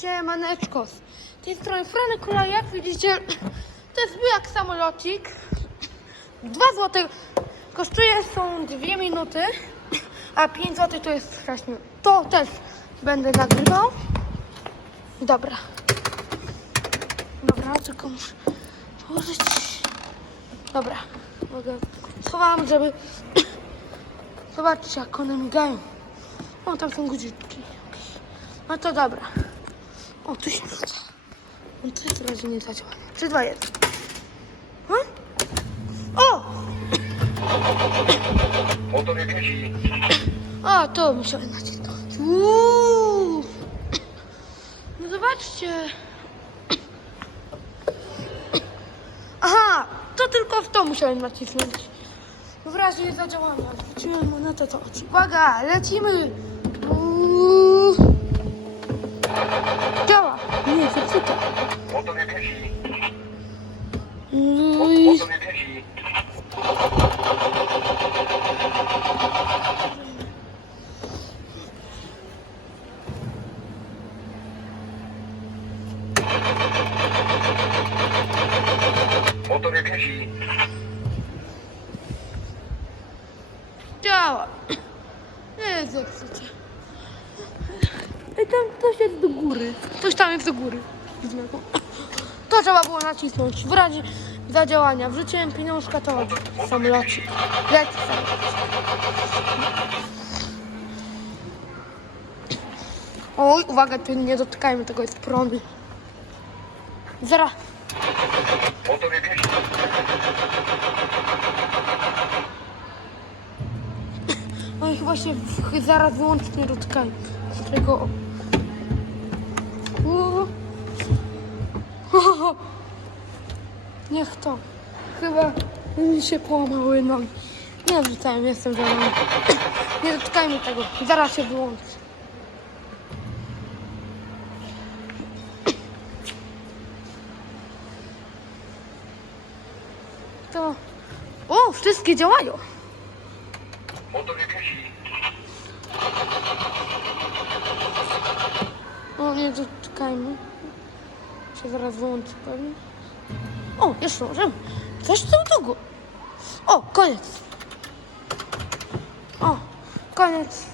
Siemaneczko. Z tej strony Franek Kula, jak widzicie, to jest jak samolocik. 2 zł kosztuje, są 2 minuty, a 5 zł to jest 6 minut. To też będę nagrywał. Dobra. Dobra, tylko muszę położyć. Dobra, mogę. Schowałam, żeby zobaczyć jak one migają. O, tam są guziczki. No to dobra. O, tu się rzuca. On to jest razie nie zadziałanie. 3, 2, 1. Hmm? O! Motor jak leci. O, to musiałem nacisnąć. Uuu. No zobaczcie. Aha, to tylko w to musiałem nacisnąć. W razie zadziałania. Zwróciłem monetę, to oczy. Uwaga, lecimy. Uuu. Działa. Nie, zepsuta. Motor jak leci. No i... Motor jak leci. Leci. Działa. Nie zepsucie. I tam ktoś jest do góry. Ktoś tam jest do góry. To trzeba było nacisnąć. W razie zadziałania. Wrzuciłem pieniążka to samolocik. Leci samolocik. Oj, uwaga, tu nie dotykajmy tego, jest prądy. Zara. Motor jak leci. No i chyba się w, zaraz dotykajmy. Tego. Uuu. Niech to. Chyba mi się połamały nogi. Nie wrzucałem, jestem za mną. Nie dotykajmy tego. Zaraz się wyłączy. To. O, wszystkie działają. Motor jak leci. O, nie doczekajmy. Się zaraz wyłączy pewnie. O, jeszcze możemy. Coś tu długo. O, koniec. O, koniec.